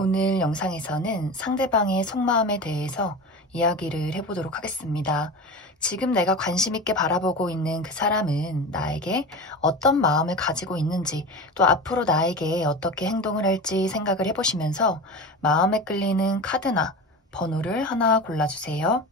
오늘 영상에서는 상대방의 속마음에 대해서 이야기를 해보도록 하겠습니다. 지금 내가 관심 있게 바라보고 있는 그 사람은 나에게 어떤 마음을 가지고 있는지, 또 앞으로 나에게 어떻게 행동을 할지 생각을 해보시면서 마음에 끌리는 카드나 번호를 하나 골라주세요.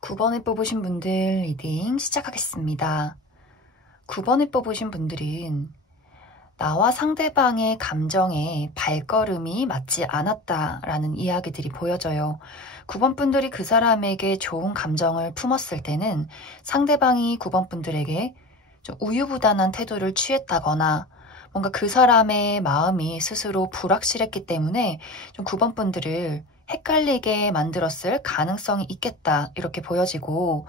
(9) 번을 뽑으신 분들 리딩 시작하겠습니다. (9) 번을 뽑으신 분들은 나와 상대방의 감정에 발걸음이 맞지 않았다라는 이야기들이 보여져요. 9번 분들이 그 사람에게 좋은 감정을 품었을 때는 상대방이 9번 분들에게 좀 우유부단한 태도를 취했다거나 뭔가 그 사람의 마음이 스스로 불확실했기 때문에 좀 9번 분들을 헷갈리게 만들었을 가능성이 있겠다 이렇게 보여지고,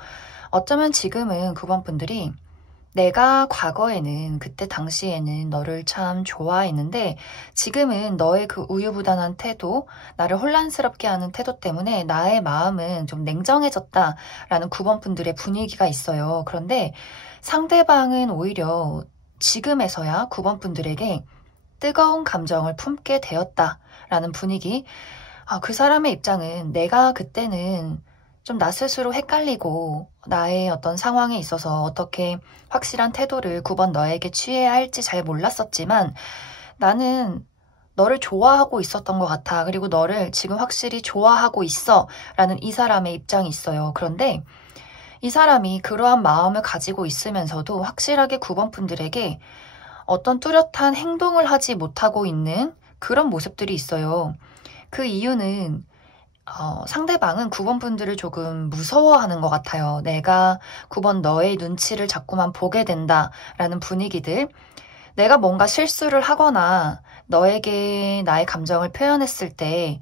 어쩌면 지금은 9번 분들이 내가 과거에는 그때 당시에는 너를 참 좋아했는데 지금은 너의 그 우유부단한 태도, 나를 혼란스럽게 하는 태도 때문에 나의 마음은 좀 냉정해졌다라는 9번 분들의 분위기가 있어요. 그런데 상대방은 오히려 지금에서야 9번 분들에게 뜨거운 감정을 품게 되었다라는 분위기. 그 사람의 입장은 내가 그때는 좀 나 스스로 헷갈리고 나의 어떤 상황에 있어서 어떻게 확실한 태도를 9번 너에게 취해야 할지 잘 몰랐었지만 나는 너를 좋아하고 있었던 것 같아. 그리고 너를 지금 확실히 좋아하고 있어. 라는 이 사람의 입장이 있어요. 그런데 이 사람이 그러한 마음을 가지고 있으면서도 확실하게 9번 분들에게 어떤 뚜렷한 행동을 하지 못하고 있는 그런 모습들이 있어요. 그 이유는 상대방은 9번 분들을 조금 무서워하는 것 같아요. 내가 9번 너의 눈치를 자꾸만 보게 된다라는 분위기들. 내가 뭔가 실수를 하거나 너에게 나의 감정을 표현했을 때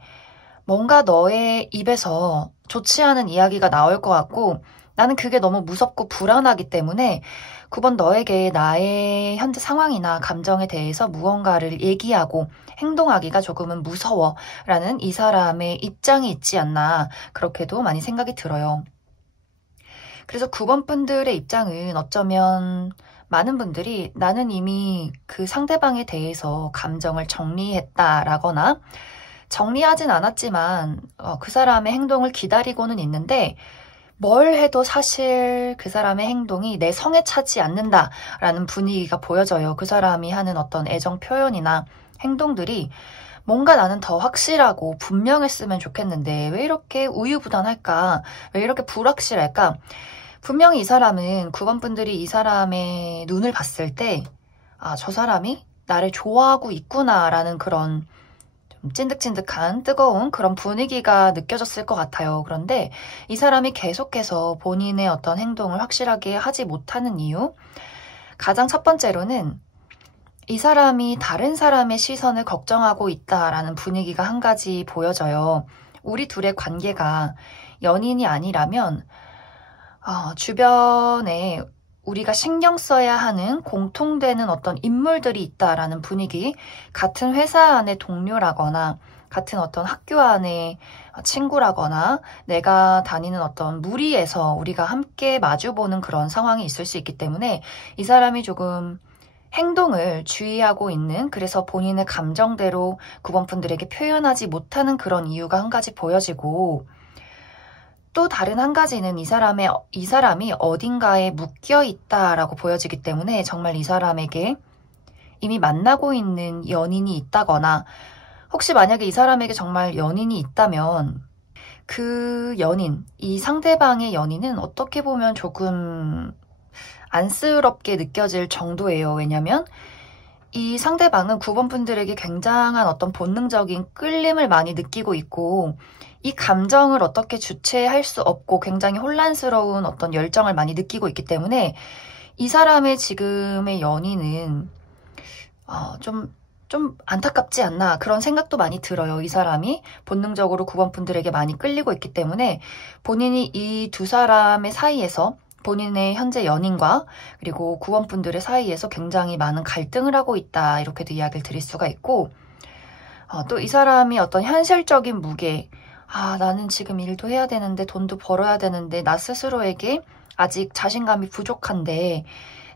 뭔가 너의 입에서 좋지 않은 이야기가 나올 것 같고 나는 그게 너무 무섭고 불안하기 때문에 9번 너에게 나의 현재 상황이나 감정에 대해서 무언가를 얘기하고 행동하기가 조금은 무서워라는 이 사람의 입장이 있지 않나, 그렇게도 많이 생각이 들어요. 그래서 9번 분들의 입장은 어쩌면 많은 분들이 나는 이미 그 상대방에 대해서 감정을 정리했다라거나 정리하진 않았지만 그 사람의 행동을 기다리고는 있는데 뭘 해도 사실 그 사람의 행동이 내 성에 차지 않는다라는 분위기가 보여져요. 그 사람이 하는 어떤 애정 표현이나 행동들이 뭔가 나는 더 확실하고 분명했으면 좋겠는데 왜 이렇게 우유부단할까? 왜 이렇게 불확실할까? 분명히 이 사람은 9번 분들이 이 사람의 눈을 봤을 때 저 사람이 나를 좋아하고 있구나라는 그런 좀 찐득찐득한 뜨거운 그런 분위기가 느껴졌을 것 같아요. 그런데 이 사람이 계속해서 본인의 어떤 행동을 확실하게 하지 못하는 이유? 가장 첫 번째로는 이 사람이 다른 사람의 시선을 걱정하고 있다라는 분위기가 한 가지 보여져요. 우리 둘의 관계가 연인이 아니라면 주변에 우리가 신경 써야 하는 공통되는 어떤 인물들이 있다라는 분위기, 같은 회사 안의 동료라거나 같은 어떤 학교 안의 친구라거나 내가 다니는 어떤 무리에서 우리가 함께 마주보는 그런 상황이 있을 수 있기 때문에 이 사람이 조금 행동을 주의하고 있는, 그래서 본인의 감정대로 9번 분들에게 표현하지 못하는 그런 이유가 한 가지 보여지고, 또 다른 한 가지는 이 사람이 어딘가에 묶여 있다라고 보여지기 때문에 정말 이 사람에게 이미 만나고 있는 연인이 있다거나, 혹시 만약에 이 사람에게 정말 연인이 있다면 그 연인, 이 상대방의 연인은 어떻게 보면 조금 안쓰럽게 느껴질 정도예요. 왜냐면 이 상대방은 9번 분들에게 굉장한 어떤 본능적인 끌림을 많이 느끼고 있고, 이 감정을 어떻게 주체할 수 없고 굉장히 혼란스러운 어떤 열정을 많이 느끼고 있기 때문에 이 사람의 지금의 연인은 좀 안타깝지 않나, 그런 생각도 많이 들어요. 이 사람이 본능적으로 9번 분들에게 많이 끌리고 있기 때문에 본인이 이 두 사람의 사이에서, 본인의 현재 연인과 그리고 9번 분들의 사이에서 굉장히 많은 갈등을 하고 있다, 이렇게도 이야기를 드릴 수가 있고, 또 이 사람이 어떤 현실적인 무게, 나는 지금 일도 해야 되는데 돈도 벌어야 되는데 나 스스로에게 아직 자신감이 부족한데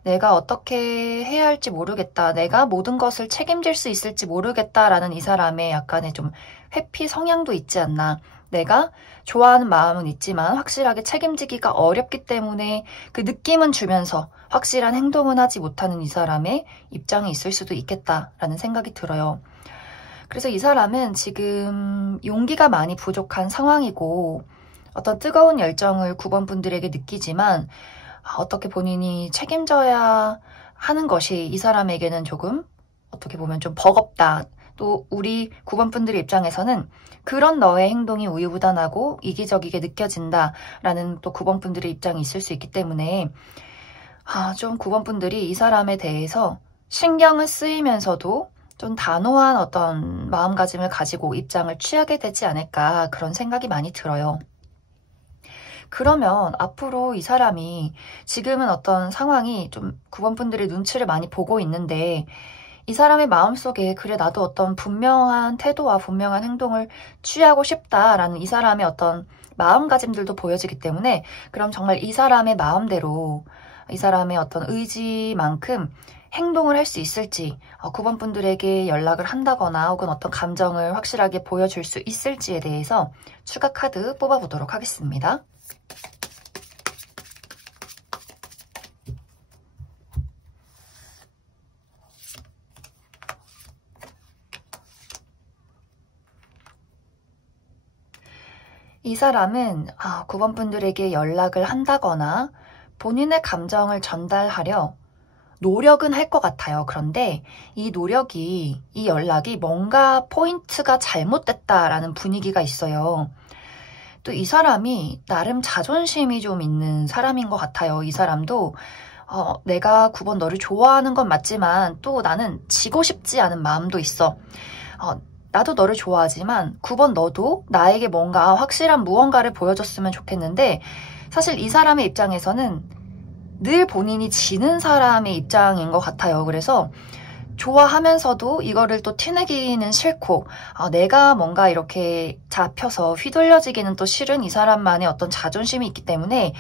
내가 어떻게 해야 할지 모르겠다, 내가 모든 것을 책임질 수 있을지 모르겠다라는 이 사람의 약간의 좀 회피 성향도 있지 않나. 내가 좋아하는 마음은 있지만 확실하게 책임지기가 어렵기 때문에 그 느낌은 주면서 확실한 행동은 하지 못하는 이 사람의 입장이 있을 수도 있겠다라는 생각이 들어요. 그래서 이 사람은 지금 용기가 많이 부족한 상황이고, 어떤 뜨거운 열정을 9번 분들에게 느끼지만 어떻게 본인이 책임져야 하는 것이 이 사람에게는 조금 어떻게 보면 좀 버겁다. 또 우리 9번 분들의 입장에서는 그런 너의 행동이 우유부단하고 이기적이게 느껴진다라는 또 9번 분들의 입장이 있을 수 있기 때문에 좀 9번 분들이 이 사람에 대해서 신경을 쓰이면서도 좀 단호한 어떤 마음가짐을 가지고 입장을 취하게 되지 않을까, 그런 생각이 많이 들어요. 그러면 앞으로 이 사람이 지금은 어떤 상황이 좀 9번 분들의 눈치를 많이 보고 있는데, 이 사람의 마음속에 그래 나도 어떤 분명한 태도와 분명한 행동을 취하고 싶다라는 이 사람의 어떤 마음가짐들도 보여지기 때문에, 그럼 정말 이 사람의 마음대로 이 사람의 어떤 의지만큼 행동을 할 수 있을지, 9번 분들에게 연락을 한다거나 혹은 어떤 감정을 확실하게 보여줄 수 있을지에 대해서 추가 카드 뽑아보도록 하겠습니다. 이 사람은 9번 분들에게 연락을 한다거나 본인의 감정을 전달하려 노력은 할 것 같아요. 그런데 이 노력이, 이 연락이 뭔가 포인트가 잘못됐다라는 분위기가 있어요. 또 이 사람이 나름 자존심이 좀 있는 사람인 것 같아요. 이 사람도 내가 9번 너를 좋아하는 건 맞지만 또 나는 지고 싶지 않은 마음도 있어. 나도 너를 좋아하지만 9번 너도 나에게 뭔가 확실한 무언가를 보여줬으면 좋겠는데, 사실 이 사람의 입장에서는 늘 본인이 지는 사람의 입장인 것 같아요. 그래서 좋아하면서도 이거를 또 티내기는 싫고, 내가 뭔가 이렇게 잡혀서 휘둘려지기는 또 싫은 이 사람만의 어떤 자존심이 있기 때문에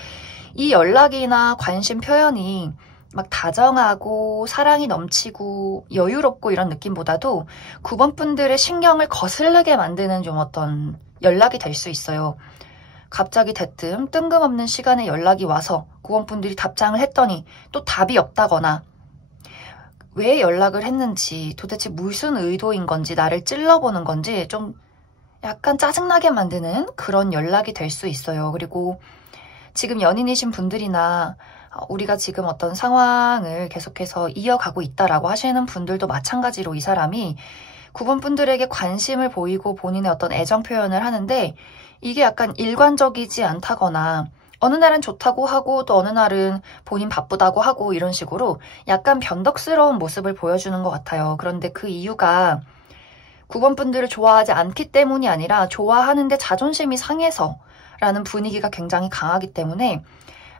이 연락이나 관심 표현이 막 다정하고 사랑이 넘치고 여유롭고 이런 느낌보다도 9번 분들의 신경을 거슬리게 만드는 좀 어떤 연락이 될 수 있어요. 갑자기 대뜸 뜬금없는 시간에 연락이 와서 9번 분들이 답장을 했더니 또 답이 없다거나, 왜 연락을 했는지, 도대체 무슨 의도인 건지, 나를 찔러보는 건지 좀 약간 짜증나게 만드는 그런 연락이 될 수 있어요. 그리고 지금 연인이신 분들이나 우리가 지금 어떤 상황을 계속해서 이어가고 있다라고 하시는 분들도 마찬가지로 이 사람이 9번 분들에게 관심을 보이고 본인의 어떤 애정 표현을 하는데 이게 약간 일관적이지 않다거나 어느 날은 좋다고 하고 또 어느 날은 본인 바쁘다고 하고 이런 식으로 약간 변덕스러운 모습을 보여주는 것 같아요. 그런데 그 이유가 9번 분들을 좋아하지 않기 때문이 아니라 좋아하는데 자존심이 상해서라는 분위기가 굉장히 강하기 때문에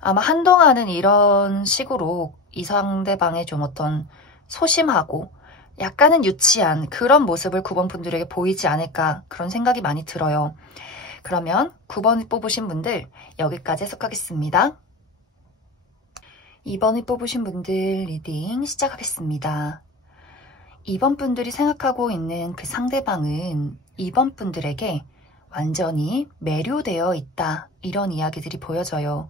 아마 한동안은 이런 식으로 이 상대방의 좀 어떤 소심하고 약간은 유치한 그런 모습을 9번 분들에게 보이지 않을까 그런 생각이 많이 들어요. 그러면 9번을 뽑으신 분들 여기까지 해석하겠습니다. 2번을 뽑으신 분들 리딩 시작하겠습니다. 2번 분들이 생각하고 있는 그 상대방은 2번 분들에게 완전히 매료되어 있다 이런 이야기들이 보여져요.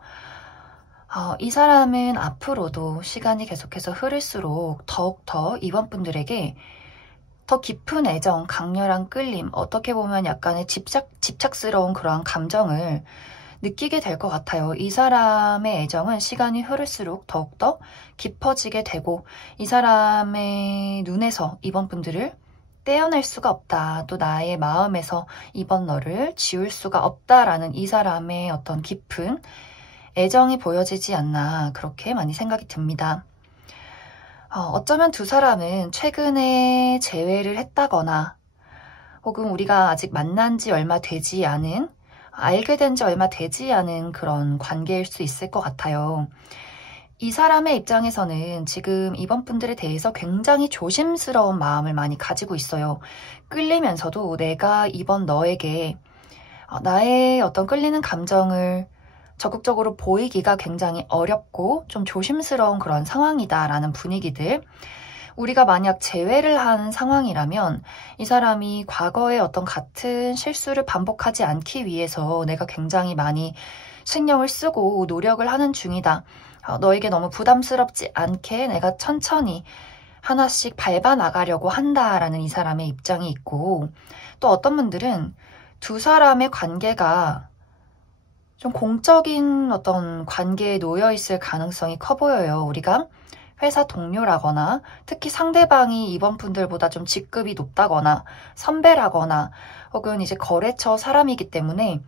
이 사람은 앞으로도 시간이 계속해서 흐를수록 더욱더 2번 분들에게 더 깊은 애정, 강렬한 끌림, 어떻게 보면 약간의 집착스러운 그러한 감정을 느끼게 될 것 같아요. 이 사람의 애정은 시간이 흐를수록 더욱더 깊어지게 되고 이 사람의 눈에서 이번 분들을 떼어낼 수가 없다. 또 나의 마음에서 이번 너를 지울 수가 없다라는 이 사람의 어떤 깊은 애정이 보여지지 않나 그렇게 많이 생각이 듭니다. 어쩌면 두 사람은 최근에 재회를 했다거나 혹은 우리가 아직 만난 지 얼마 되지 않은 알게 된 지 얼마 되지 않은 그런 관계일 수 있을 것 같아요. 이 사람의 입장에서는 지금 이번 분들에 대해서 굉장히 조심스러운 마음을 많이 가지고 있어요. 끌리면서도 내가 이번 너에게 나의 어떤 끌리는 감정을 적극적으로 보이기가 굉장히 어렵고 좀 조심스러운 그런 상황이다라는 분위기들. 우리가 만약 재회를 한 상황이라면 이 사람이 과거의 어떤 같은 실수를 반복하지 않기 위해서 내가 굉장히 많이 신경을 쓰고 노력을 하는 중이다. 너에게 너무 부담스럽지 않게 내가 천천히 하나씩 밟아 나가려고 한다라는 이 사람의 입장이 있고 또 어떤 분들은 두 사람의 관계가 좀 공적인 어떤 관계에 놓여 있을 가능성이 커 보여요. 우리가 회사 동료라거나 특히 상대방이 이번 분들보다 좀 직급이 높다거나 선배라거나 혹은 이제 거래처 사람이기 때문에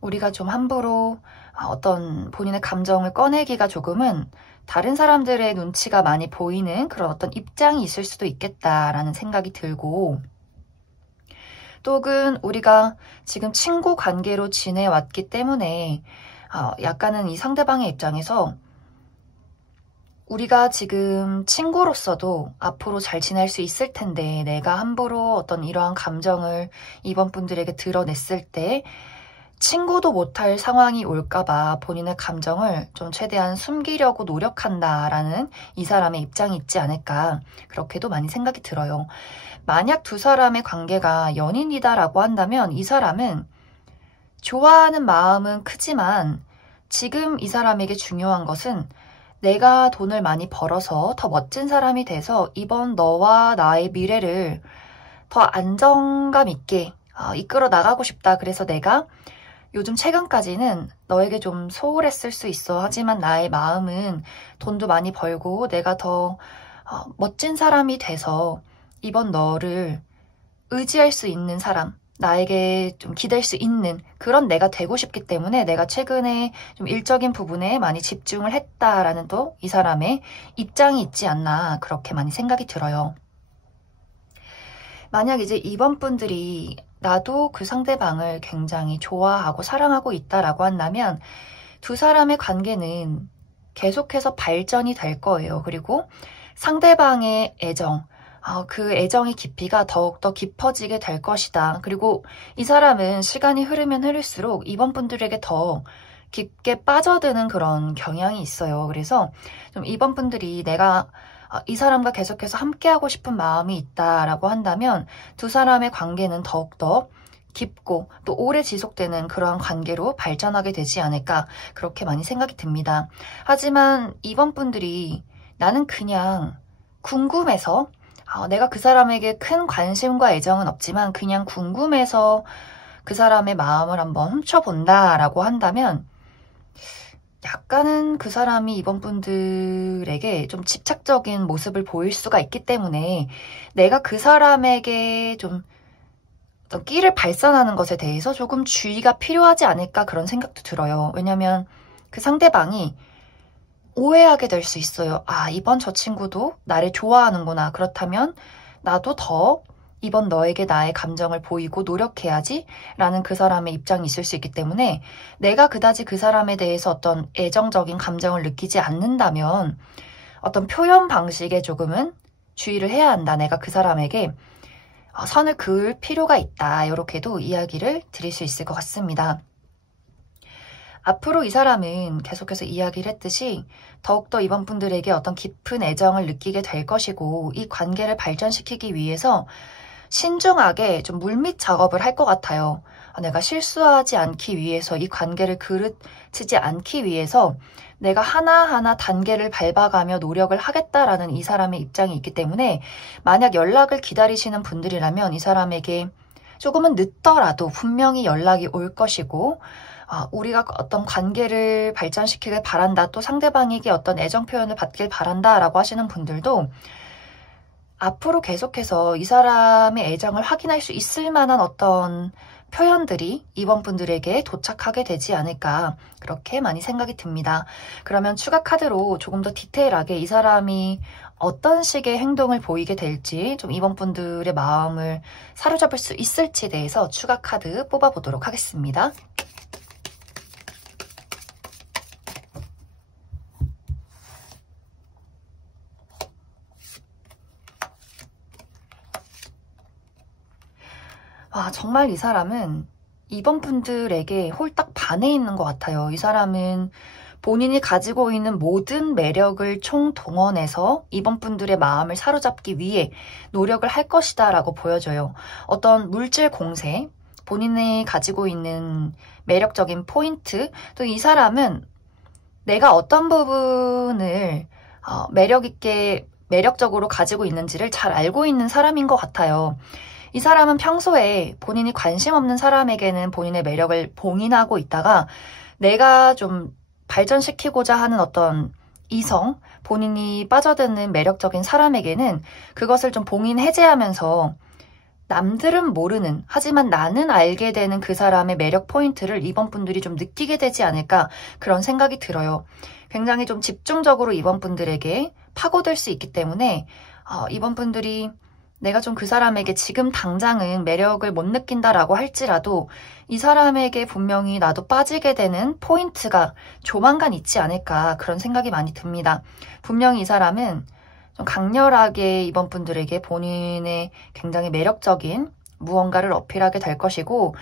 우리가 좀 함부로 어떤 본인의 감정을 꺼내기가 조금은 다른 사람들의 눈치가 많이 보이는 그런 어떤 입장이 있을 수도 있겠다라는 생각이 들고 또 혹은 우리가 지금 친구 관계로 지내왔기 때문에 약간은 이 상대방의 입장에서 우리가 지금 친구로서도 앞으로 잘 지낼 수 있을 텐데 내가 함부로 어떤 이러한 감정을 이번 분들에게 드러냈을 때 친구도 못할 상황이 올까봐 본인의 감정을 좀 최대한 숨기려고 노력한다라는 이 사람의 입장이 있지 않을까 그렇게도 많이 생각이 들어요. 만약 두 사람의 관계가 연인이다라고 한다면 이 사람은 좋아하는 마음은 크지만 지금 이 사람에게 중요한 것은 내가 돈을 많이 벌어서 더 멋진 사람이 돼서 이번 너와 나의 미래를 더 안정감 있게 이끌어 나가고 싶다. 그래서 내가 요즘 최근까지는 너에게 좀 소홀했을 수 있어. 하지만 나의 마음은 돈도 많이 벌고 내가 더 멋진 사람이 돼서 이번 너를 의지할 수 있는 사람, 나에게 좀 기댈 수 있는 그런 내가 되고 싶기 때문에 내가 최근에 좀 일적인 부분에 많이 집중을 했다라는 또 이 사람의 입장이 있지 않나 그렇게 많이 생각이 들어요. 만약 이제 이번 분들이 나도 그 상대방을 굉장히 좋아하고 사랑하고 있다라고 한다면 두 사람의 관계는 계속해서 발전이 될 거예요. 그리고 상대방의 애정, 그 애정의 깊이가 더욱더 깊어지게 될 것이다. 그리고 이 사람은 시간이 흐르면 흐를수록 이번 분들에게 더 깊게 빠져드는 그런 경향이 있어요. 그래서 좀 이번 분들이 내가 이 사람과 계속해서 함께하고 싶은 마음이 있다라고 한다면 두 사람의 관계는 더욱더 깊고 또 오래 지속되는 그러한 관계로 발전하게 되지 않을까 그렇게 많이 생각이 듭니다. 하지만 이번 분들이 나는 그냥 궁금해서 내가 그 사람에게 큰 관심과 애정은 없지만 그냥 궁금해서 그 사람의 마음을 한번 훔쳐본다라고 한다면 약간은 그 사람이 이번 분들에게 좀 집착적인 모습을 보일 수가 있기 때문에 내가 그 사람에게 좀 어떤 끼를 발산하는 것에 대해서 조금 주의가 필요하지 않을까 그런 생각도 들어요. 왜냐면 그 상대방이 오해하게 될 수 있어요. 아, 이번 저 친구도 나를 좋아하는구나. 그렇다면 나도 더 이번 너에게 나의 감정을 보이고 노력해야지 라는 그 사람의 입장이 있을 수 있기 때문에 내가 그다지 그 사람에 대해서 어떤 애정적인 감정을 느끼지 않는다면 어떤 표현 방식에 조금은 주의를 해야 한다. 내가 그 사람에게 선을 그을 필요가 있다. 이렇게도 이야기를 드릴 수 있을 것 같습니다. 앞으로 이 사람은 계속해서 이야기를 했듯이 더욱더 이번 분들에게 어떤 깊은 애정을 느끼게 될 것이고 이 관계를 발전시키기 위해서 신중하게 좀 물밑 작업을 할 것 같아요. 내가 실수하지 않기 위해서 이 관계를 그르치지 않기 위해서 내가 하나하나 단계를 밟아가며 노력을 하겠다라는 이 사람의 입장이 있기 때문에 만약 연락을 기다리시는 분들이라면 이 사람에게 조금은 늦더라도 분명히 연락이 올 것이고 우리가 어떤 관계를 발전시키길 바란다, 또 상대방에게 어떤 애정 표현을 받길 바란다 라고 하시는 분들도 앞으로 계속해서 이 사람의 애정을 확인할 수 있을 만한 어떤 표현들이 이번 분들에게 도착하게 되지 않을까 그렇게 많이 생각이 듭니다. 그러면 추가 카드로 조금 더 디테일하게 이 사람이 어떤 식의 행동을 보이게 될지 좀 이번 분들의 마음을 사로잡을 수 있을지에 대해서 추가 카드 뽑아보도록 하겠습니다. 와, 정말 이 사람은 이번 분들에게 홀딱 반해 있는 것 같아요. 이 사람은 본인이 가지고 있는 모든 매력을 총동원해서 이번 분들의 마음을 사로잡기 위해 노력을 할 것이다 라고 보여져요. 어떤 물질 공세, 본인이 가지고 있는 매력적인 포인트, 또 이 사람은 내가 어떤 부분을 매력적으로 가지고 있는지를 잘 알고 있는 사람인 것 같아요. 이 사람은 평소에 본인이 관심 없는 사람에게는 본인의 매력을 봉인하고 있다가 내가 좀 발전시키고자 하는 어떤 이성, 본인이 빠져드는 매력적인 사람에게는 그것을 좀 봉인 해제하면서 남들은 모르는, 하지만 나는 알게 되는 그 사람의 매력 포인트를 이번 분들이 좀 느끼게 되지 않을까 그런 생각이 들어요. 굉장히 좀 집중적으로 이번 분들에게 파고들 수 있기 때문에 이번 분들이 내가 좀 그 사람에게 지금 당장은 매력을 못 느낀다라고 할지라도 이 사람에게 분명히 나도 빠지게 되는 포인트가 조만간 있지 않을까 그런 생각이 많이 듭니다. 분명히 이 사람은 좀 강렬하게 이번 분들에게 본인의 굉장히 매력적인 무언가를 어필하게 될 것이고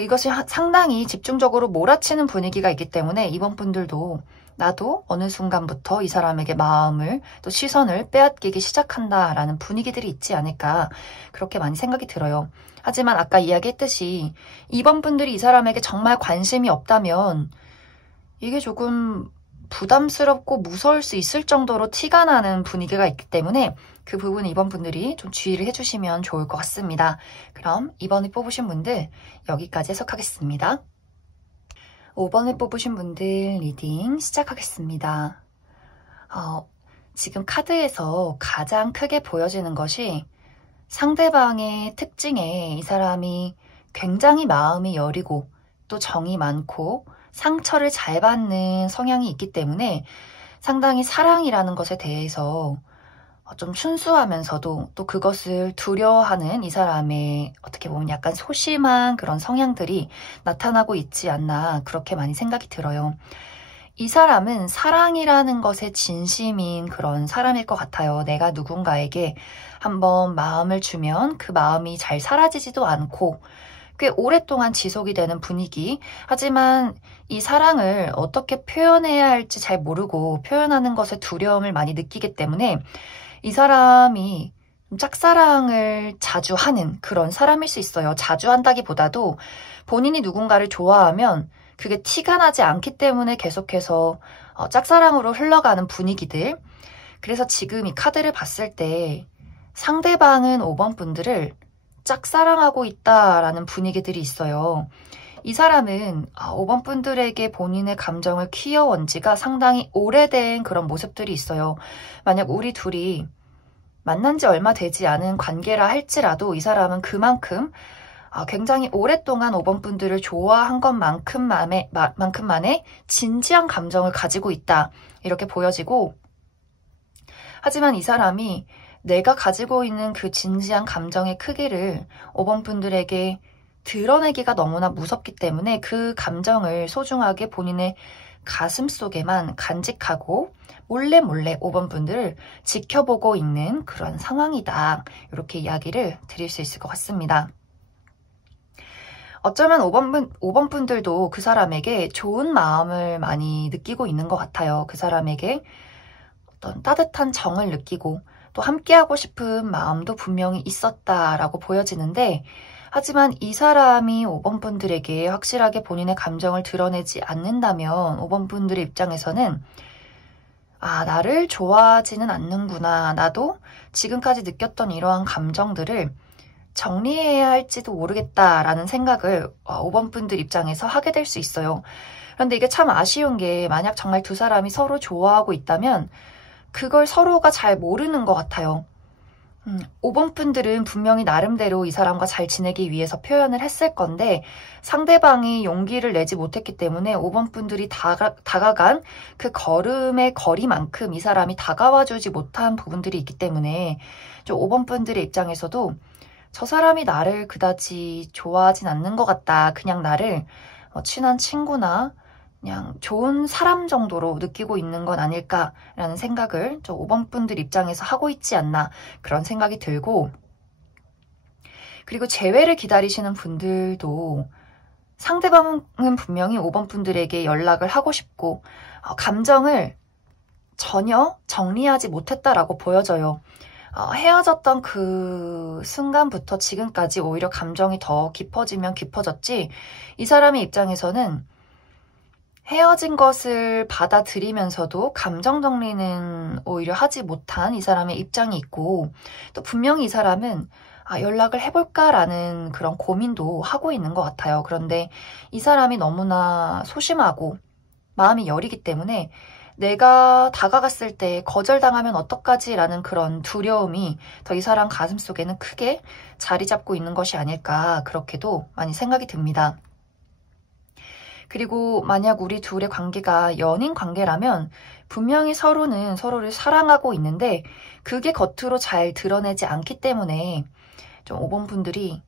이것이 상당히 집중적으로 몰아치는 분위기가 있기 때문에 이번 분들도 나도 어느 순간부터 이 사람에게 마음을 또 시선을 빼앗기기 시작한다라는 분위기들이 있지 않을까 그렇게 많이 생각이 들어요. 하지만 아까 이야기했듯이 이번 분들이 이 사람에게 정말 관심이 없다면 이게 조금 부담스럽고 무서울 수 있을 정도로 티가 나는 분위기가 있기 때문에 그 부분 이번 분들이 좀 주의를 해주시면 좋을 것 같습니다. 그럼 이번에 뽑으신 분들 여기까지 해석하겠습니다. 5번을 뽑으신 분들 리딩 시작하겠습니다. 지금 카드에서 가장 크게 보여지는 것이 상대방의 특징에 이 사람이 굉장히 마음이 여리고 또 정이 많고 상처를 잘 받는 성향이 있기 때문에 상당히 사랑이라는 것에 대해서 좀 순수하면서도 또 그것을 두려워하는 이 사람의 어떻게 보면 약간 소심한 그런 성향들이 나타나고 있지 않나 그렇게 많이 생각이 들어요. 이 사람은 사랑이라는 것에 진심인 그런 사람일 것 같아요. 내가 누군가에게 한번 마음을 주면 그 마음이 잘 사라지지도 않고 꽤 오랫동안 지속이 되는 분위기. 하지만 이 사랑을 어떻게 표현해야 할지 잘 모르고 표현하는 것에 두려움을 많이 느끼기 때문에 이 사람이 짝사랑을 자주 하는 그런 사람일 수 있어요. 자주 한다기보다도 본인이 누군가를 좋아하면 그게 티가 나지 않기 때문에 계속해서 짝사랑으로 흘러가는 분위기들. 그래서 지금 이 카드를 봤을 때 상대방은 5번 분들을 짝사랑하고 있다라는 분위기들이 있어요. 이 사람은 5번 분들에게 본인의 감정을 키워온 지가 상당히 오래된 그런 모습들이 있어요. 만약 우리 둘이 만난 지 얼마 되지 않은 관계라 할지라도 이 사람은 그만큼 굉장히 오랫동안 5번 분들을 좋아한 것만큼만의 진지한 감정을 가지고 있다. 이렇게 보여지고, 하지만 이 사람이 내가 가지고 있는 그 진지한 감정의 크기를 5번 분들에게 드러내기가 너무나 무섭기 때문에 그 감정을 소중하게 본인의 가슴 속에만 간직하고 몰래 5번 분들을 지켜보고 있는 그런 상황이다. 이렇게 이야기를 드릴 수 있을 것 같습니다. 어쩌면 5번 분들도 그 사람에게 좋은 마음을 많이 느끼고 있는 것 같아요. 그 사람에게 어떤 따뜻한 정을 느끼고 또 함께하고 싶은 마음도 분명히 있었다라고 보여지는데, 하지만 이 사람이 5번 분들에게 확실하게 본인의 감정을 드러내지 않는다면 5번 분들의 입장에서는 나를 좋아하지는 않는구나. 나도 지금까지 느꼈던 이러한 감정들을 정리해야 할지도 모르겠다라는 생각을 5번 분들 입장에서 하게 될 수 있어요. 그런데 이게 참 아쉬운 게, 만약 정말 두 사람이 서로 좋아하고 있다면 그걸 서로가 잘 모르는 것 같아요. 5번 분들은 분명히 나름대로 이 사람과 잘 지내기 위해서 표현을 했을 건데 상대방이 용기를 내지 못했기 때문에 5번 분들이 다가간 그 걸음의 거리만큼 이 사람이 다가와주지 못한 부분들이 있기 때문에 좀 5번 분들의 입장에서도 저 사람이 나를 그다지 좋아하진 않는 것 같다. 그냥 나를 친한 친구나 그냥 좋은 사람 정도로 느끼고 있는 건 아닐까라는 생각을 저 5번 분들 입장에서 하고 있지 않나, 그런 생각이 들고, 그리고 재회를 기다리시는 분들도 상대방은 분명히 5번 분들에게 연락을 하고 싶고 감정을 전혀 정리하지 못했다라고 보여져요. 헤어졌던 그 순간부터 지금까지 오히려 감정이 더 깊어지면 깊어졌지, 이 사람의 입장에서는 헤어진 것을 받아들이면서도 감정 정리는 오히려 하지 못한 이 사람의 입장이 있고, 또 분명히 이 사람은 연락을 해볼까라는 그런 고민도 하고 있는 것 같아요. 그런데 이 사람이 너무나 소심하고 마음이 여리기 때문에 내가 다가갔을 때 거절당하면 어떡하지라는 그런 두려움이 더 이 사람 가슴속에는 크게 자리 잡고 있는 것이 아닐까, 그렇게도 많이 생각이 듭니다. 그리고 만약 우리 둘의 관계가 연인 관계라면 분명히 서로는 서로를 사랑하고 있는데 그게 겉으로 잘 드러내지 않기 때문에 좀 5번 분들이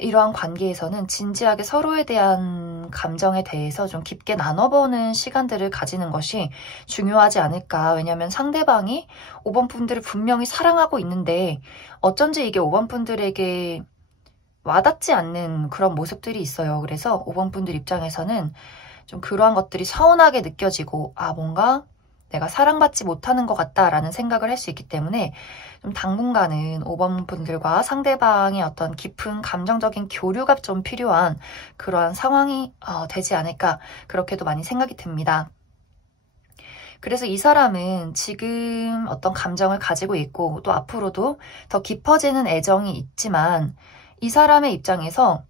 이러한 관계에서는 진지하게 서로에 대한 감정에 대해서 좀 깊게 나눠보는 시간들을 가지는 것이 중요하지 않을까. 왜냐하면 상대방이 5번 분들을 분명히 사랑하고 있는데 어쩐지 이게 5번 분들에게 와닿지 않는 그런 모습들이 있어요. 그래서 5번 분들 입장에서는 좀 그러한 것들이 서운하게 느껴지고 뭔가 내가 사랑받지 못하는 것 같다라는 생각을 할 수 있기 때문에 좀 당분간은 5번 분들과 상대방의 어떤 깊은 감정적인 교류가 좀 필요한 그러한 상황이 되지 않을까, 그렇게도 많이 생각이 듭니다. 그래서 이 사람은 지금 어떤 감정을 가지고 있고 또 앞으로도 더 깊어지는 애정이 있지만 이 사람의 입장에서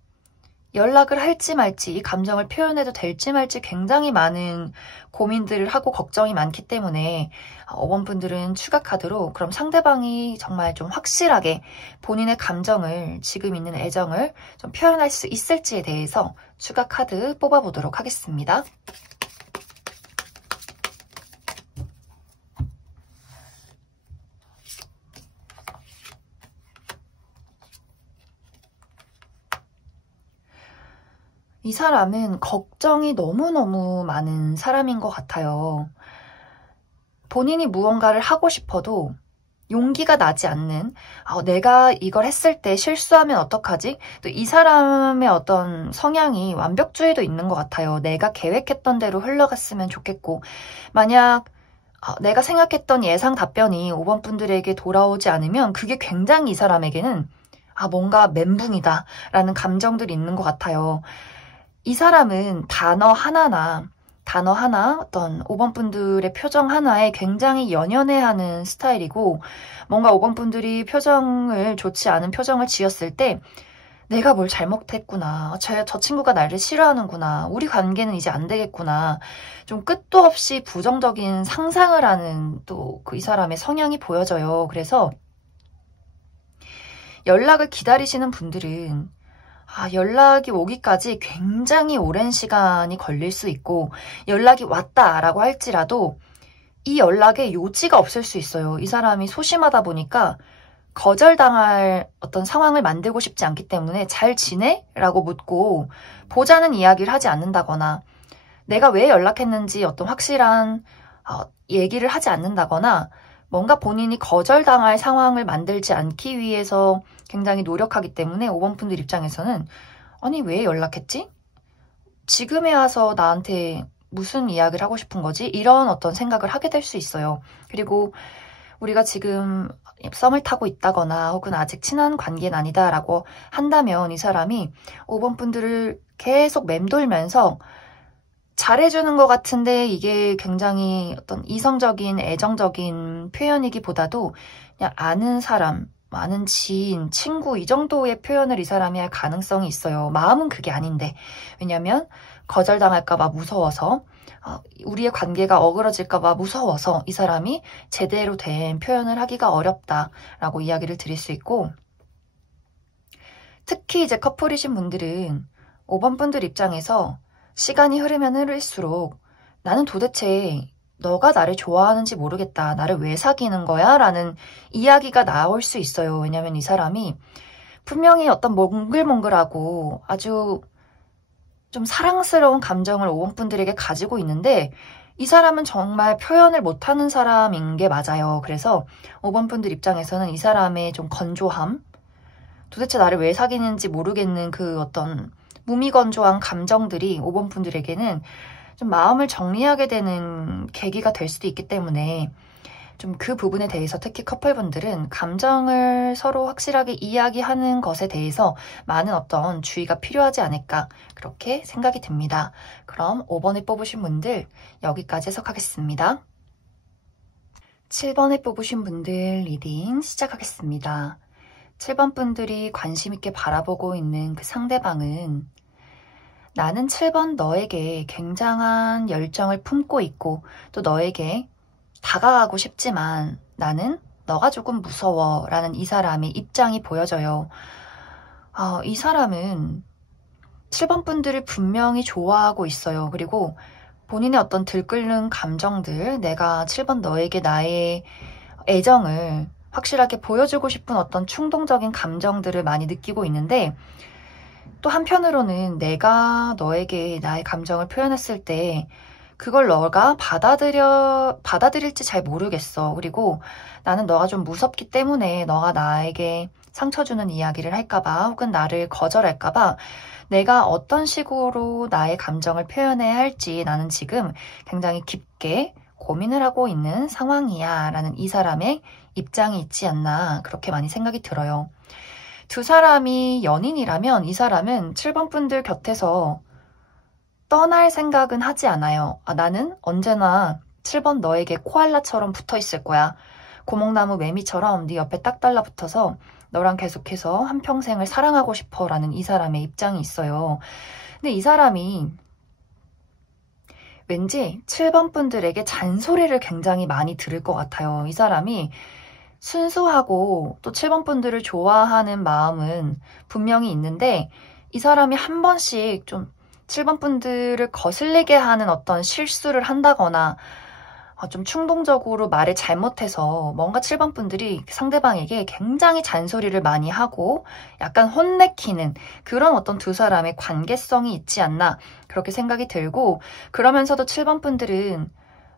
연락을 할지 말지, 이 감정을 표현해도 될지 말지 굉장히 많은 고민들을 하고 걱정이 많기 때문에 5번 분들은 추가 카드로 그럼 상대방이 정말 좀 확실하게 본인의 감정을, 지금 있는 애정을 좀 표현할 수 있을지에 대해서 추가 카드 뽑아보도록 하겠습니다. 이 사람은 걱정이 너무너무 많은 사람인 것 같아요. 본인이 무언가를 하고 싶어도 용기가 나지 않는, 내가 이걸 했을 때 실수하면 어떡하지? 또 이 사람의 어떤 성향이 완벽주의도 있는 것 같아요. 내가 계획했던 대로 흘러갔으면 좋겠고, 만약 내가 생각했던 예상 답변이 5번 분들에게 돌아오지 않으면 그게 굉장히 이 사람에게는 뭔가 멘붕이다 라는 감정들이 있는 것 같아요. 이 사람은 단어 하나, 어떤 5번 분들의 표정 하나에 굉장히 연연해하는 스타일이고, 뭔가 5번 분들이 좋지 않은 표정을 지었을 때 내가 뭘 잘못했구나. 저 친구가 나를 싫어하는구나. 우리 관계는 이제 안 되겠구나. 좀 끝도 없이 부정적인 상상을 하는 또 이 사람의 성향이 보여져요. 그래서 연락을 기다리시는 분들은 연락이 오기까지 굉장히 오랜 시간이 걸릴 수 있고, 연락이 왔다라고 할지라도 이 연락에 요지가 없을 수 있어요. 이 사람이 소심하다 보니까 거절당할 어떤 상황을 만들고 싶지 않기 때문에 잘 지내? 라고 묻고 보자는 이야기를 하지 않는다거나, 내가 왜 연락했는지 어떤 확실한 얘기를 하지 않는다거나, 뭔가 본인이 거절당할 상황을 만들지 않기 위해서 굉장히 노력하기 때문에 5번 분들 입장에서는 아니 왜 연락했지? 지금에 와서 나한테 무슨 이야기를 하고 싶은 거지? 이런 어떤 생각을 하게 될 수 있어요. 그리고 우리가 지금 썸을 타고 있다거나 혹은 아직 친한 관계는 아니다라고 한다면 이 사람이 5번 분들을 계속 맴돌면서 잘해주는 것 같은데 이게 굉장히 어떤 이성적인 애정적인 표현이기보다도 그냥 아는 사람, 아는 지인, 친구 이 정도의 표현을 이 사람이 할 가능성이 있어요. 마음은 그게 아닌데. 왜냐면 거절당할까봐 무서워서, 우리의 관계가 어그러질까봐 무서워서 이 사람이 제대로 된 표현을 하기가 어렵다라고 이야기를 드릴 수 있고, 특히 이제 커플이신 분들은 5번 분들 입장에서 시간이 흐르면 흐를수록 나는 도대체 너가 나를 좋아하는지 모르겠다. 나를 왜 사귀는 거야? 라는 이야기가 나올 수 있어요. 왜냐면 이 사람이 분명히 어떤 몽글몽글하고 아주 좀 사랑스러운 감정을 5번 분들에게 가지고 있는데 이 사람은 정말 표현을 못하는 사람인 게 맞아요. 그래서 5번 분들 입장에서는 이 사람의 좀 건조함, 도대체 나를 왜 사귀는지 모르겠는 그 어떤 무미건조한 감정들이 5번 분들에게는 좀 마음을 정리하게 되는 계기가 될 수도 있기 때문에 좀 그 부분에 대해서 특히 커플분들은 감정을 서로 확실하게 이야기하는 것에 대해서 많은 어떤 주의가 필요하지 않을까 그렇게 생각이 듭니다. 그럼 5번에 뽑으신 분들 여기까지 해석하겠습니다. 7번에 뽑으신 분들 리딩 시작하겠습니다. 7번 분들이 관심 있게 바라보고 있는 그 상대방은 나는 7번 너에게 굉장한 열정을 품고 있고 또 너에게 다가가고 싶지만 나는 너가 조금 무서워 라는 이 사람의 입장이 보여져요. 이 사람은 7번 분들을 분명히 좋아하고 있어요. 그리고 본인의 어떤 들끓는 감정들, 내가 7번 너에게 나의 애정을 확실하게 보여주고 싶은 어떤 충동적인 감정들을 많이 느끼고 있는데 또 한편으로는 내가 너에게 나의 감정을 표현했을 때 그걸 너가 받아들일지 잘 모르겠어. 그리고 나는 너가 좀 무섭기 때문에 너가 나에게 상처 주는 이야기를 할까봐 혹은 나를 거절할까봐 내가 어떤 식으로 나의 감정을 표현해야 할지 나는 지금 굉장히 깊게 고민을 하고 있는 상황이야 라는 이 사람의 입장이 있지 않나 그렇게 많이 생각이 들어요. 두 사람이 연인이라면 이 사람은 7번 분들 곁에서 떠날 생각은 하지 않아요. 나는 언제나 7번 너에게 코알라처럼 붙어 있을 거야. 고목나무 매미처럼 네 옆에 딱 달라붙어서 너랑 계속해서 한평생을 사랑하고 싶어 라는 이 사람의 입장이 있어요. 근데 이 사람이 왠지 7번 분들에게 잔소리를 굉장히 많이 들을 것 같아요. 이 사람이 순수하고 또 7번 분들을 좋아하는 마음은 분명히 있는데 이 사람이 한 번씩 좀 7번 분들을 거슬리게 하는 어떤 실수를 한다거나 좀 충동적으로 말을 잘못해서 뭔가 7번 분들이 상대방에게 굉장히 잔소리를 많이 하고 약간 혼내키는 그런 어떤 두 사람의 관계성이 있지 않나 그렇게 생각이 들고, 그러면서도 7번 분들은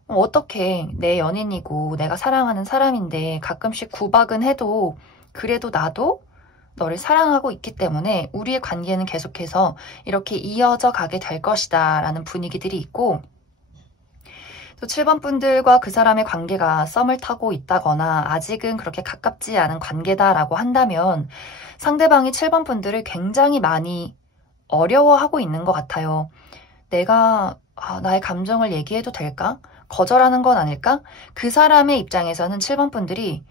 어떻게 내 연인이고 내가 사랑하는 사람인데 가끔씩 구박은 해도 그래도 나도 너를 사랑하고 있기 때문에 우리의 관계는 계속해서 이렇게 이어져 가게 될 것이다 라는 분위기들이 있고, 또 7번 분들과 그 사람의 관계가 썸을 타고 있다거나 아직은 그렇게 가깝지 않은 관계다라고 한다면 상대방이 7번 분들을 굉장히 많이 어려워하고 있는 것 같아요. 내가 나의 감정을 얘기해도 될까? 거절하는 건 아닐까? 그 사람의 입장에서는 7번 분들이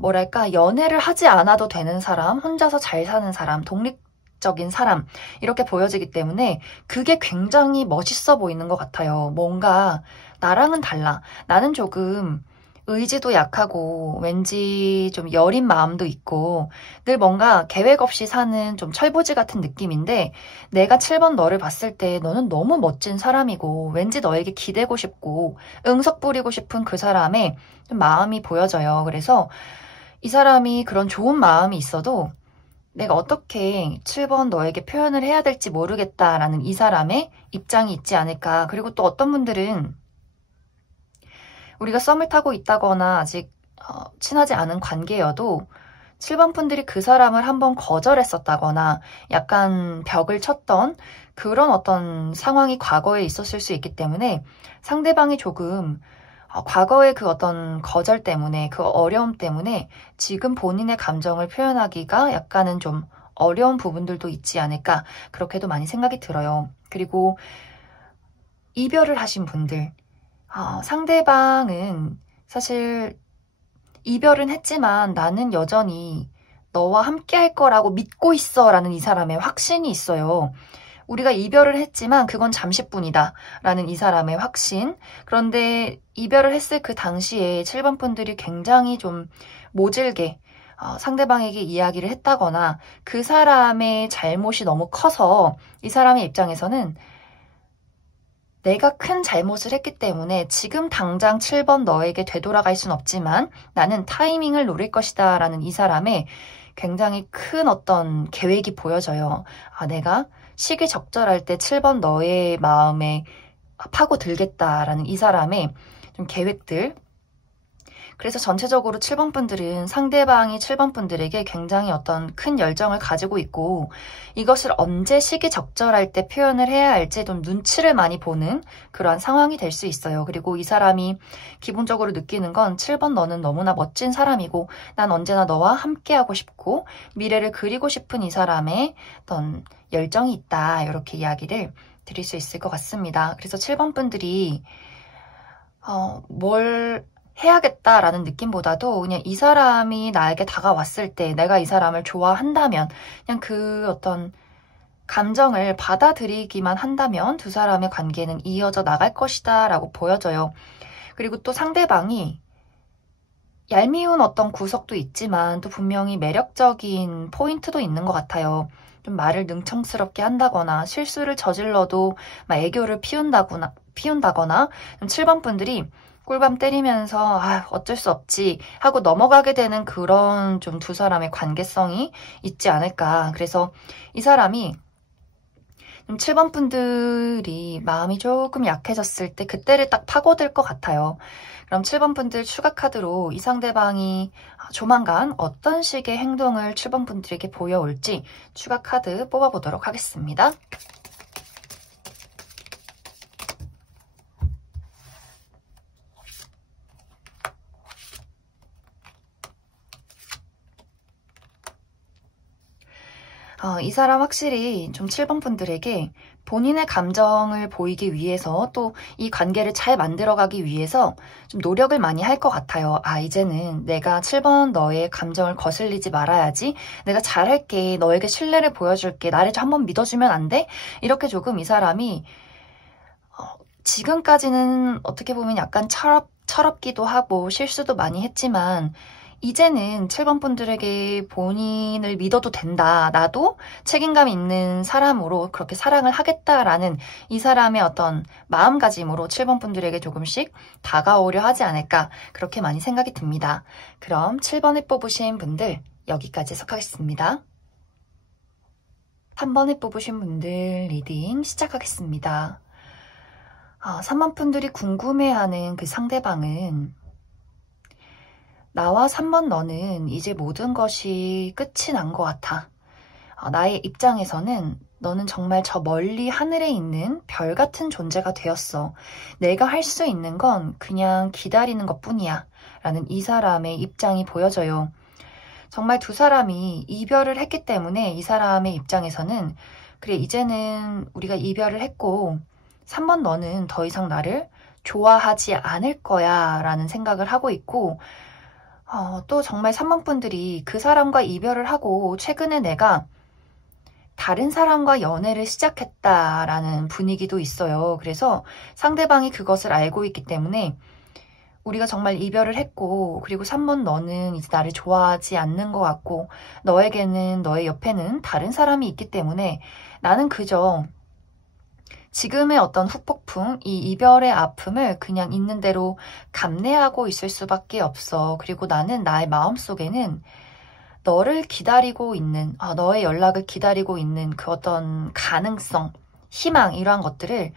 뭐랄까, 연애를 하지 않아도 되는 사람, 혼자서 잘 사는 사람, 독립적인 사람, 이렇게 보여지기 때문에 그게 굉장히 멋있어 보이는 것 같아요. 뭔가 나랑은 달라. 나는 조금 의지도 약하고 왠지 좀 여린 마음도 있고 늘 뭔가 계획 없이 사는 좀 철부지 같은 느낌인데, 내가 7번 너를 봤을 때 너는 너무 멋진 사람이고 왠지 너에게 기대고 싶고 응석 부리고 싶은 그 사람의 좀 마음이 보여져요. 그래서 이 사람이 그런 좋은 마음이 있어도 내가 어떻게 7번 너에게 표현을 해야 될지 모르겠다라는 이 사람의 입장이 있지 않을까. 그리고 또 어떤 분들은 우리가 썸을 타고 있다거나 아직 친하지 않은 관계여도 7번 분들이 그 사람을 한번 거절했었다거나 약간 벽을 쳤던 그런 어떤 상황이 과거에 있었을 수 있기 때문에 상대방이 조금 과거의 그 어떤 거절 때문에, 그 어려움 때문에 지금 본인의 감정을 표현하기가 약간은 좀 어려운 부분들도 있지 않을까, 그렇게도 많이 생각이 들어요. 그리고 이별을 하신 분들, 상대방은 사실 이별은 했지만 나는 여전히 너와 함께 할 거라고 믿고 있어 라는 이 사람의 확신이 있어요. 우리가 이별을 했지만 그건 잠시뿐이다 라는 이 사람의 확신. 그런데 이별을 했을 그 당시에 7번 분들이 굉장히 좀 모질게 상대방에게 이야기를 했다거나 그 사람의 잘못이 너무 커서 이 사람의 입장에서는 내가 큰 잘못을 했기 때문에 지금 당장 7번 너에게 되돌아갈 순 없지만 나는 타이밍을 노릴 것이다 라는 이 사람의 굉장히 큰 어떤 계획이 보여져요. 내가 시기적절할 때 7번 너의 마음에 파고들겠다라는 이 사람의 좀 계획들. 그래서 전체적으로 7번 분들은 상대방이 7번 분들에게 굉장히 어떤 큰 열정을 가지고 있고 이것을 언제 시기적절할 때 표현을 해야 할지 좀 눈치를 많이 보는 그러한 상황이 될 수 있어요. 그리고 이 사람이 기본적으로 느끼는 건 7번 너는 너무나 멋진 사람이고 난 언제나 너와 함께하고 싶고 미래를 그리고 싶은 이 사람의 어떤 열정이 있다. 이렇게 이야기를 드릴 수 있을 것 같습니다. 그래서 7번 분들이 뭘 해야겠다라는 느낌보다도 그냥 이 사람이 나에게 다가왔을 때 내가 이 사람을 좋아한다면 그냥 그 어떤 감정을 받아들이기만 한다면 두 사람의 관계는 이어져 나갈 것이다 라고 보여져요. 그리고 또 상대방이 얄미운 어떤 구석도 있지만 또 분명히 매력적인 포인트도 있는 것 같아요. 좀 말을 능청스럽게 한다거나 실수를 저질러도 막 애교를 피운다거나 7번 분들이 꿀밤 때리면서 어쩔 수 없지 하고 넘어가게 되는 그런 좀 두 사람의 관계성이 있지 않을까. 그래서 이 사람이 7번 분들이 마음이 조금 약해졌을 때 그때를 딱 파고들 것 같아요. 그럼 7번 분들 추가 카드로 이 상대방이 조만간 어떤 식의 행동을 7번 분들에게 보여올지 추가 카드 뽑아보도록 하겠습니다. 이 사람 확실히 좀 7번 분들에게 본인의 감정을 보이기 위해서 또 이 관계를 잘 만들어가기 위해서 좀 노력을 많이 할 것 같아요. 이제는 내가 7번 너의 감정을 거슬리지 말아야지. 내가 잘할게. 너에게 신뢰를 보여줄게. 나를 좀 한번 믿어주면 안 돼? 이렇게 조금 이 사람이 지금까지는 어떻게 보면 약간 철없기도 하고 실수도 많이 했지만 이제는 7번 분들에게 본인을 믿어도 된다. 나도 책임감 있는 사람으로 그렇게 사랑을 하겠다라는 이 사람의 어떤 마음가짐으로 7번 분들에게 조금씩 다가오려 하지 않을까 그렇게 많이 생각이 듭니다. 그럼 7번을 뽑으신 분들 여기까지 해석하겠습니다. 3번을 뽑으신 분들 리딩 시작하겠습니다. 3번 분들이 궁금해하는 그 상대방은 나와 3번 너는 이제 모든 것이 끝이 난 것 같아. 나의 입장에서는 너는 정말 저 멀리 하늘에 있는 별 같은 존재가 되었어. 내가 할 수 있는 건 그냥 기다리는 것뿐이야. 라는 이 사람의 입장이 보여져요. 정말 두 사람이 이별을 했기 때문에 이 사람의 입장에서는 그래 이제는 우리가 이별을 했고 3번 너는 더 이상 나를 좋아하지 않을 거야 라는 생각을 하고 있고 또 정말 3번 분들이 그 사람과 이별을 하고 최근에 내가 다른 사람과 연애를 시작했다라는 분위기도 있어요. 그래서 상대방이 그것을 알고 있기 때문에 우리가 정말 이별을 했고, 그리고 3번 너는 이제 나를 좋아하지 않는 것 같고, 너에게는, 너의 옆에는 다른 사람이 있기 때문에 나는 그저 지금의 어떤 후폭풍, 이 이별의 아픔을 그냥 있는 대로 감내하고 있을 수밖에 없어. 그리고 나는 나의 마음속에는 너를 기다리고 있는, 너의 연락을 기다리고 있는 그 어떤 가능성, 희망 이러한 것들을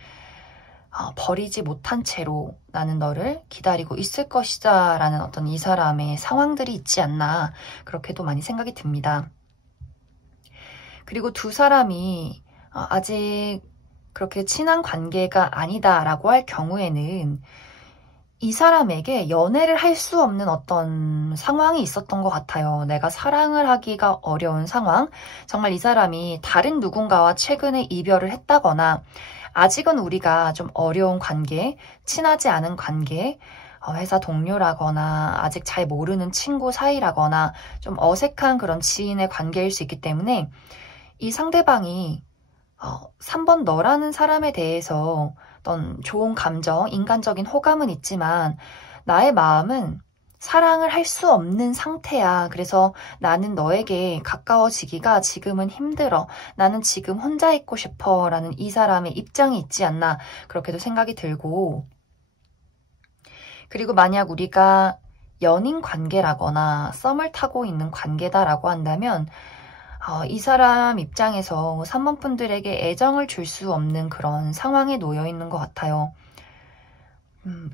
버리지 못한 채로 나는 너를 기다리고 있을 것이다 라는 어떤 이 사람의 상황들이 있지 않나 그렇게도 많이 생각이 듭니다. 그리고 두 사람이 아직 그렇게 친한 관계가 아니다라고 할 경우에는 이 사람에게 연애를 할 수 없는 어떤 상황이 있었던 것 같아요. 내가 사랑을 하기가 어려운 상황, 정말 이 사람이 다른 누군가와 최근에 이별을 했다거나 아직은 우리가 좀 어려운 관계, 친하지 않은 관계, 회사 동료라거나 아직 잘 모르는 친구 사이라거나 좀 어색한 그런 지인의 관계일 수 있기 때문에 이 상대방이 3번 너라는 사람에 대해서 어떤 좋은 감정, 인간적인 호감은 있지만 나의 마음은 사랑을 할 수 없는 상태야. 그래서 나는 너에게 가까워지기가 지금은 힘들어. 나는 지금 혼자 있고 싶어. 라는 이 사람의 입장이 있지 않나 그렇게도 생각이 들고, 그리고 만약 우리가 연인 관계라거나 썸을 타고 있는 관계다라고 한다면 이 사람 입장에서 3번 분들에게 애정을 줄 수 없는 그런 상황에 놓여 있는 것 같아요.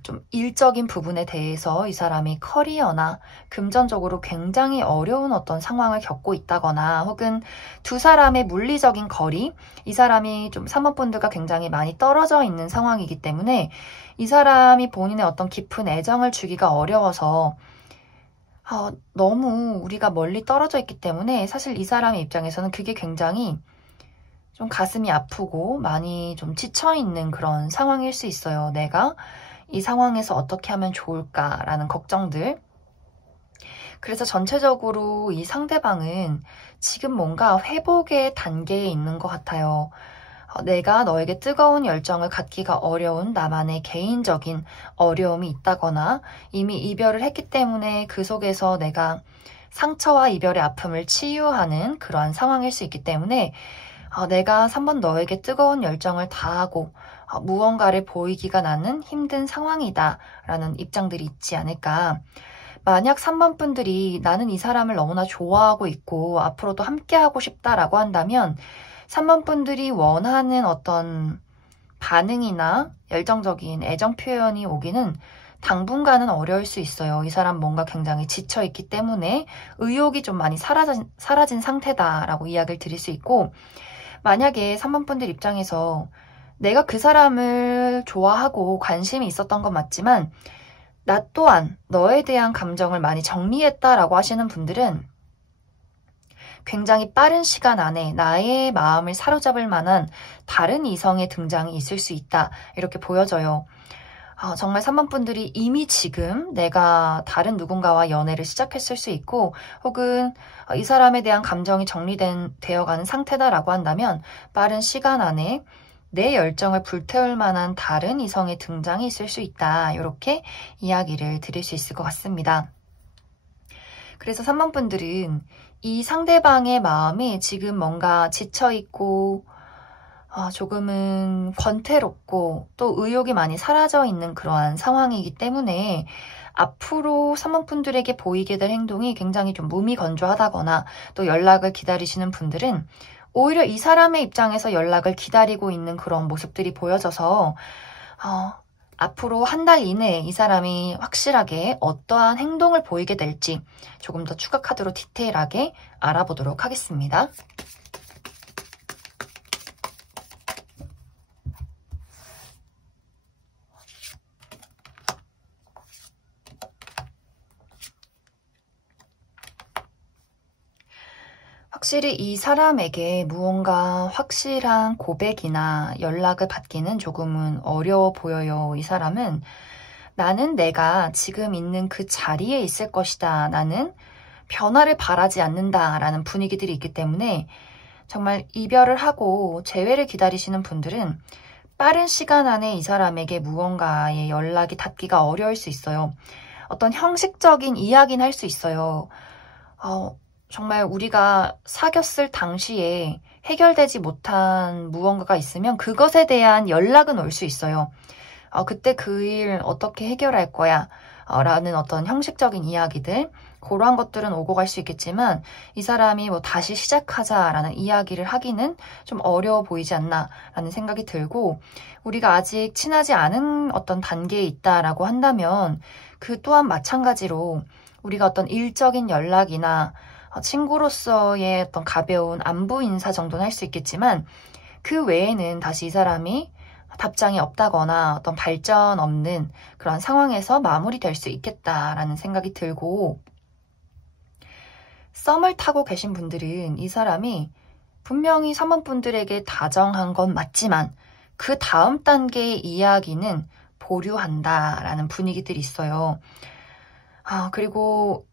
좀 일적인 부분에 대해서 이 사람이 커리어나 금전적으로 굉장히 어려운 어떤 상황을 겪고 있다거나 혹은 두 사람의 물리적인 거리, 이 사람이 좀 3번 분들과 굉장히 많이 떨어져 있는 상황이기 때문에 이 사람이 본인의 어떤 깊은 애정을 주기가 어려워서 너무 우리가 멀리 떨어져 있기 때문에 사실 이 사람의 입장에서는 그게 굉장히 좀 가슴이 아프고 많이 좀 지쳐있는 그런 상황일 수 있어요. 내가 이 상황에서 어떻게 하면 좋을까라는 걱정들. 그래서 전체적으로 이 상대방은 지금 뭔가 회복의 단계에 있는 것 같아요. 내가 너에게 뜨거운 열정을 갖기가 어려운 나만의 개인적인 어려움이 있다거나 이미 이별을 했기 때문에 그 속에서 내가 상처와 이별의 아픔을 치유하는 그러한 상황일 수 있기 때문에 내가 3번 너에게 뜨거운 열정을 다하고 무언가를 보이기가 나는 힘든 상황이다 라는 입장들이 있지 않을까. 만약 3번 분들이 나는 이 사람을 너무나 좋아하고 있고 앞으로도 함께하고 싶다라고 한다면 3번 분들이 원하는 어떤 반응이나 열정적인 애정 표현이 오기는 당분간은 어려울 수 있어요. 이 사람 뭔가 굉장히 지쳐있기 때문에 의욕이 좀 많이 사라진 상태다라고 이야기를 드릴 수 있고, 만약에 3번 분들 입장에서 내가 그 사람을 좋아하고 관심이 있었던 건 맞지만 나 또한 너에 대한 감정을 많이 정리했다라고 하시는 분들은 굉장히 빠른 시간 안에 나의 마음을 사로잡을 만한 다른 이성의 등장이 있을 수 있다. 이렇게 보여져요. 정말 3번 분들이 이미 지금 내가 다른 누군가와 연애를 시작했을 수 있고 혹은 이 사람에 대한 감정이 되어가는 상태다라고 한다면 빠른 시간 안에 내 열정을 불태울 만한 다른 이성의 등장이 있을 수 있다. 이렇게 이야기를 드릴 수 있을 것 같습니다. 그래서 3번 분들은 이 상대방의 마음이 지금 뭔가 지쳐있고 조금은 권태롭고 또 의욕이 많이 사라져 있는 그러한 상황이기 때문에 앞으로 3번 분들에게 보이게 될 행동이 굉장히 좀 무미건조하다거나 또 연락을 기다리시는 분들은 오히려 이 사람의 입장에서 연락을 기다리고 있는 그런 모습들이 보여져서 앞으로 한 달 이내에 이 사람이 확실하게 어떠한 행동을 보이게 될지 조금 더 추가 카드로 디테일하게 알아보도록 하겠습니다. 확실히 이 사람에게 무언가 확실한 고백이나 연락을 받기는 조금은 어려워 보여요. 이 사람은 나는 내가 지금 있는 그 자리에 있을 것이다. 나는 변화를 바라지 않는다. 라는 분위기들이 있기 때문에 정말 이별을 하고 재회를 기다리시는 분들은 빠른 시간 안에 이 사람에게 무언가의 연락이 닿기가 어려울 수 있어요. 어떤 형식적인 이야기는 할 수 있어요. 정말 우리가 사귀었을 당시에 해결되지 못한 무언가가 있으면 그것에 대한 연락은 올 수 있어요. 그때 그 일 어떻게 해결할 거야? 라는 어떤 형식적인 이야기들, 그러한 것들은 오고 갈 수 있겠지만 이 사람이 뭐 다시 시작하자라는 이야기를 하기는 좀 어려워 보이지 않나 라는 생각이 들고, 우리가 아직 친하지 않은 어떤 단계에 있다라고 한다면 그 또한 마찬가지로 우리가 어떤 일적인 연락이나 친구로서의 어떤 가벼운 안부 인사 정도는 할 수 있겠지만 그 외에는 다시 이 사람이 답장이 없다거나 어떤 발전 없는 그런 상황에서 마무리될 수 있겠다라는 생각이 들고, 썸을 타고 계신 분들은 이 사람이 분명히 3번 분들에게 다정한 건 맞지만 그 다음 단계의 이야기는 보류한다라는 분위기들이 있어요. 그리고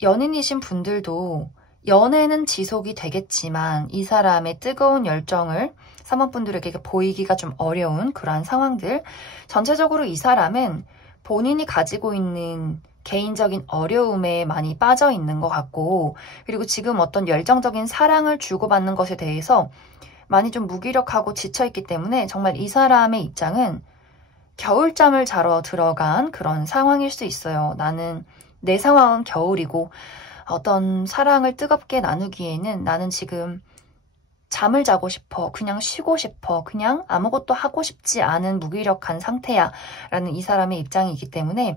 연인이신 분들도 연애는 지속이 되겠지만 이 사람의 뜨거운 열정을 3번 분들에게 보이기가 좀 어려운 그러한 상황들, 전체적으로 이 사람은 본인이 가지고 있는 개인적인 어려움에 많이 빠져 있는 것 같고, 그리고 지금 어떤 열정적인 사랑을 주고받는 것에 대해서 많이 좀 무기력하고 지쳐있기 때문에 정말 이 사람의 입장은 겨울잠을 자러 들어간 그런 상황일 수 있어요. 내 상황은 겨울이고 어떤 사랑을 뜨겁게 나누기에는 나는 지금 잠을 자고 싶어, 그냥 쉬고 싶어, 그냥 아무것도 하고 싶지 않은 무기력한 상태야 라는 이 사람의 입장이기 때문에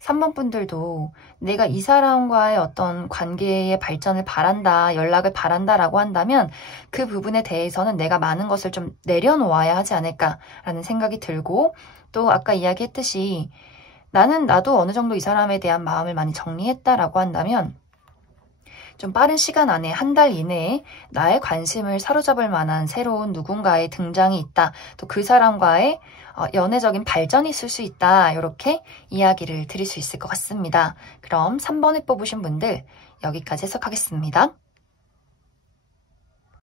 3번 분들도 내가 이 사람과의 어떤 관계의 발전을 바란다, 연락을 바란다 라고 한다면 그 부분에 대해서는 내가 많은 것을 좀 내려놓아야 하지 않을까라는 생각이 들고, 또 아까 이야기했듯이 나도 어느 정도 이 사람에 대한 마음을 많이 정리했다라고 한다면 좀 빠른 시간 안에 한 달 이내에 나의 관심을 사로잡을 만한 새로운 누군가의 등장이 있다. 또 그 사람과의 연애적인 발전이 있을 수 있다. 이렇게 이야기를 드릴 수 있을 것 같습니다. 그럼 3번을 뽑으신 분들 여기까지 해석하겠습니다.